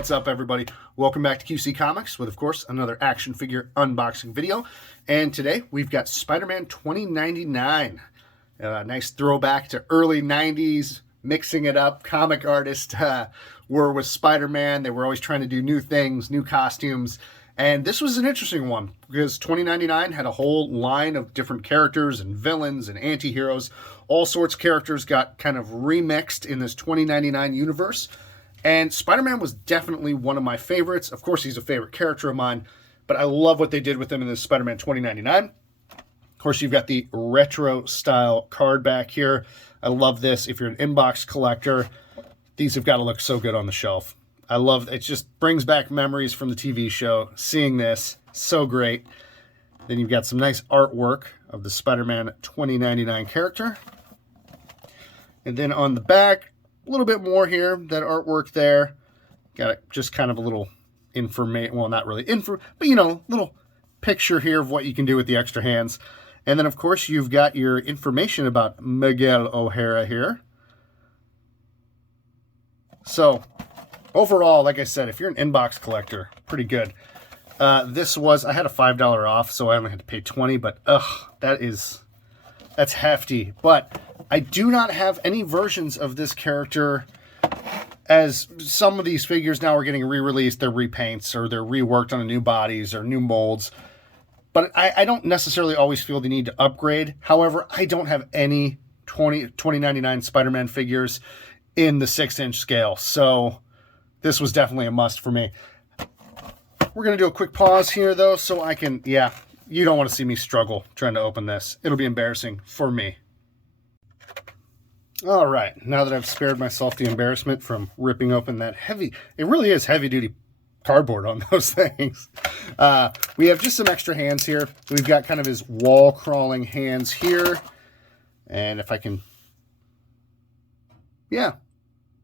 What's up, everybody? Welcome back to QC Comics with, of course, another action figure unboxing video. And today we've got Spider-Man 2099. Nice throwback to early 90s, mixing it up. Comic artists were with Spider-Man. They were always trying to do new things, new costumes. And this was an interesting one because 2099 had a whole line of different characters and villains and anti-heroes. All sorts of characters got kind of remixed in this 2099 universe. And Spider-Man was definitely one of my favorites. Of course, he's a favorite character of mine, but I love what they did with him in this Spider-Man 2099. Of course, you've got the retro style card back here. I love this. If you're an inbox collector, these have got to look so good on the shelf. I love it. Just brings back memories from the TV show. Seeing this, so great. Then you've got some nice artwork of the Spider-Man 2099 character. And then on the back, a little bit more here, that artwork there. Got just kind of a little information, well, not really info, but you know, little picture here of what you can do with the extra hands. And then, of course, you've got your information about Miguel O'Hara here. So, overall, like I said, if you're an inbox collector, pretty good. This was, I had a $5 off, so I only had to pay $20, but that's hefty. But I do not have any versions of this character, as some of these figures now are getting re-released. They're repaints or they're reworked on new bodies or new molds. But I don't necessarily always feel the need to upgrade. However, I don't have any 2099 Spider-Man figures in the 6-inch scale. So this was definitely a must for me. We're going to do a quick pause here, though, so I can, you don't want to see me struggle trying to open this. It'll be embarrassing for me. All right, now that I've spared myself the embarrassment from ripping open that heavy, it really is heavy-duty cardboard on those things. We have just some extra hands here. We've got kind of his wall-crawling hands here. And if I can,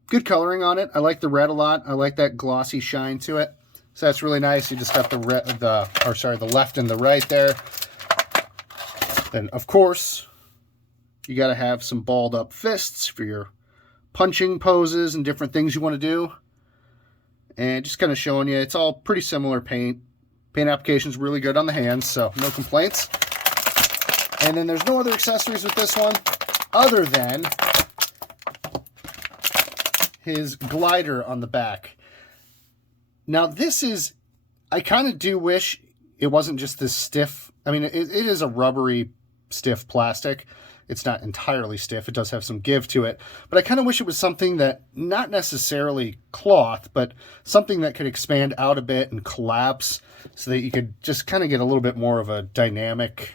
good coloring on it. I like the red a lot. I like that glossy shine to it. So that's really nice. You just got the left and the right there. Then, of course, you got to have some balled up fists for your punching poses and different things you want to do. And just kind of showing you, it's all pretty similar paint. Paint application's really good on the hands, so no complaints. And then there's no other accessories with this one other than his glider on the back. Now this is, I kind of do wish it wasn't just this stiff. I mean, it is a rubbery, stiff plastic. It's not entirely stiff. It does have some give to it. But I kind of wish it was something that, not necessarily cloth, but something that could expand out a bit and collapse so that you could just kind of get a little bit more of a dynamic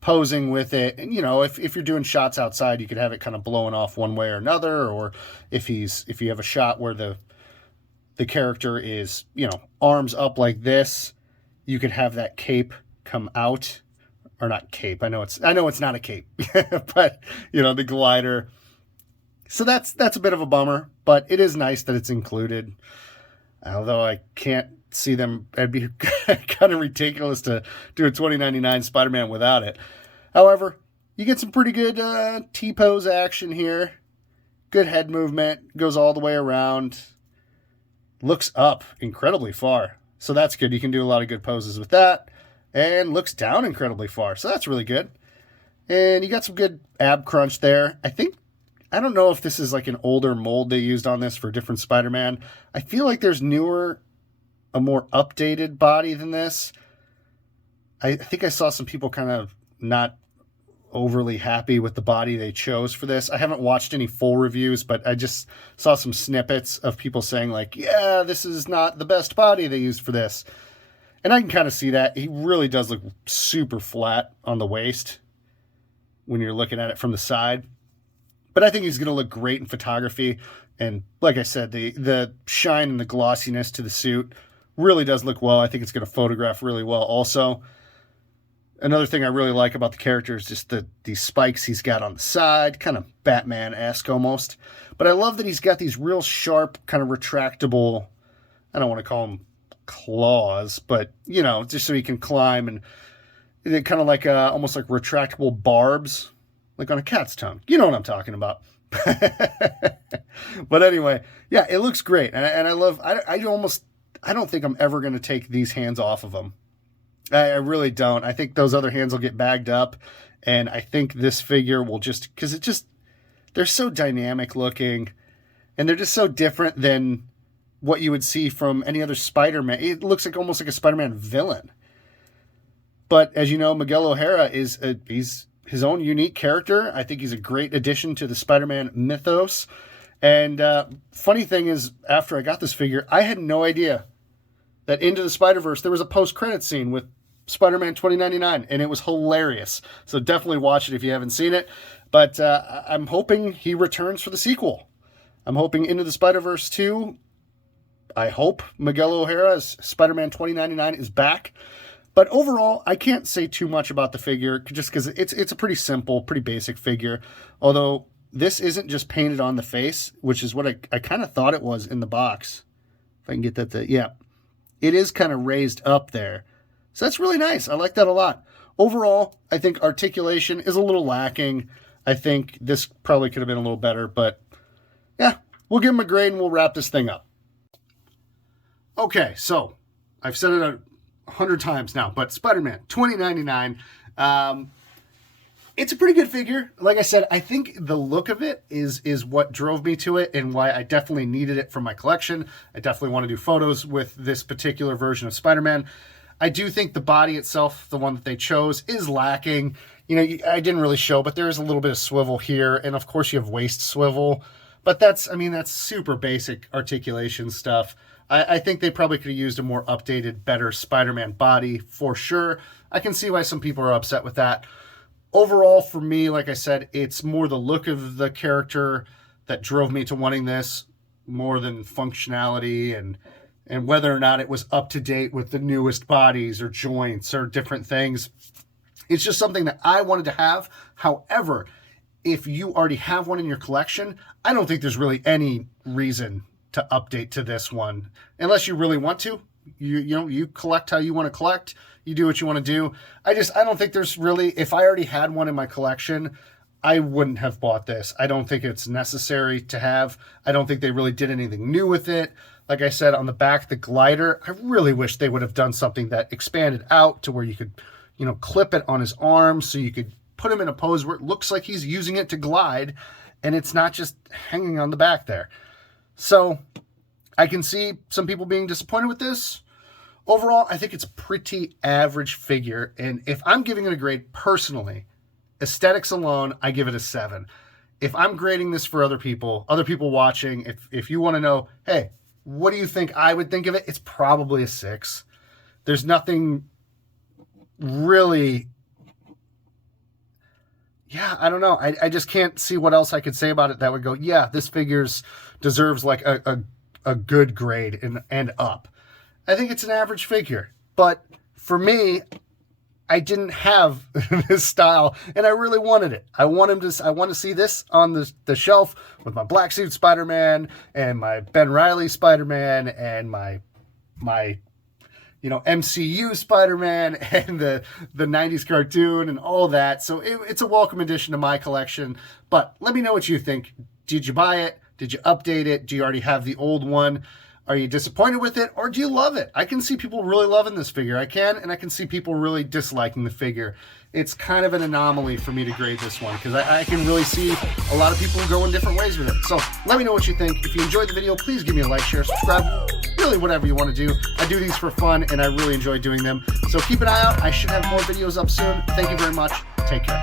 posing with it. And, you know, if you're doing shots outside, you could have it kind of blowing off one way or another. Or if you have a shot where the character is, arms up like this, you could have that cape come out. Or not cape. I know it's not a cape, but the glider. So that's a bit of a bummer, but it is nice that it's included. Although I can't see them, it'd be kind of ridiculous to do a 2099 Spider-Man without it. However, you get some pretty good T-pose action here. Good head movement, goes all the way around. Looks up incredibly far. So that's good. You can do a lot of good poses with that. And looks down incredibly far. So that's really good. And you got some good ab crunch there. I don't know if this is like an older mold they used on this for a different Spider-Man. I feel like there's a more updated body than this. I think I saw some people kind of not overly happy with the body they chose for this. I haven't watched any full reviews, but I just saw some snippets of people saying like, yeah, this is not the best body they used for this. And I can kind of see that. He really does look super flat on the waist when you're looking at it from the side. But I think he's going to look great in photography. And like I said, the shine and the glossiness to the suit really does look well. I think it's going to photograph really well also. Another thing I really like about the character is just these spikes he's got on the side, kind of Batman-esque almost. But I love that he's got these real sharp, kind of retractable, I don't want to call them claws, but just so he can climb, and kind of like almost like retractable barbs like on a cat's tongue. You know what I'm talking about. But anyway, yeah, it looks great. And I love, I don't think I'm ever going to take these hands off of them. I really don't. I think those other hands will get bagged up. And I think this figure will just, because they're so dynamic looking. And they're just so different than what you would see from any other Spider-Man. It looks like almost like a Spider-Man villain. But as you know, Miguel O'Hara he's his own unique character. I think he's a great addition to the Spider-Man mythos. And funny thing is, after I got this figure, I had no idea that Into the Spider-Verse, there was a post-credit scene with Spider-Man 2099, and it was hilarious. So definitely watch it if you haven't seen it. But I'm hoping he returns for the sequel. I'm hoping Into the Spider-Verse 2, I hope Miguel O'Hara's Spider-Man 2099 is back. But overall, I can't say too much about the figure just because it's a pretty simple, pretty basic figure. Although this isn't just painted on the face, which is what I kind of thought it was in the box. If I can get that, yeah. It is kind of raised up there. So that's really nice. I like that a lot. Overall, I think articulation is a little lacking. I think this probably could have been a little better. But yeah, we'll give him a grade and we'll wrap this thing up. Okay, so I've said it 100 times now, but Spider-Man 2099, it's a pretty good figure. Like I said, I think the look of it is what drove me to it and why I definitely needed it for my collection. I definitely want to do photos with this particular version of Spider-Man. I do think the body itself, the one that they chose, is lacking. You know, I didn't really show, but there is a little bit of swivel here, and of course you have waist swivel, but that's super basic articulation stuff. I think they probably could have used a more updated, better Spider-Man body for sure. I can see why some people are upset with that. Overall, for me, like I said, it's more the look of the character that drove me to wanting this more than functionality and whether or not it was up to date with the newest bodies or joints or different things. It's just something that I wanted to have. However, if you already have one in your collection, I don't think there's really any reason to update to this one unless you really want to. You collect how you want to collect, you do what you want to do. I don't think there's really, if I already had one in my collection, I wouldn't have bought this. I don't think it's necessary to have. I don't think they really did anything new with it. Like I said, on the back, the glider, I really wish they would have done something that expanded out to where you could, clip it on his arm so you could put him in a pose where it looks like he's using it to glide and it's not just hanging on the back there. So I can see some people being disappointed with this. Overall, I think it's a pretty average figure. And if I'm giving it a grade personally, aesthetics alone, I give it a 7. If I'm grading this for other people watching, if you want to know, hey, what do you think I would think of it? It's probably a 6. There's nothing really... Yeah, I don't know. I just can't see what else I could say about it that would go, yeah, this figure's deserves like a good grade and up. I think it's an average figure. But for me, I didn't have this style, and I really wanted it. I want to see this on the shelf with my Black Suit Spider-Man and my Ben Reilly Spider-Man and my MCU Spider-Man and the 90s cartoon and all that. So it's a welcome addition to my collection. But let me know what you think. Did you buy it? Did you update it? Do you already have the old one? Are you disappointed with it, or do you love it? I can see people really loving this figure. I can see people really disliking the figure. It's kind of an anomaly for me to grade this one because I can really see a lot of people going different ways with it. So let me know what you think. If you enjoyed the video, please give me a like, share, subscribe, really whatever you want to do. I do these for fun, and I really enjoy doing them. So keep an eye out. I should have more videos up soon. Thank you very much. Take care.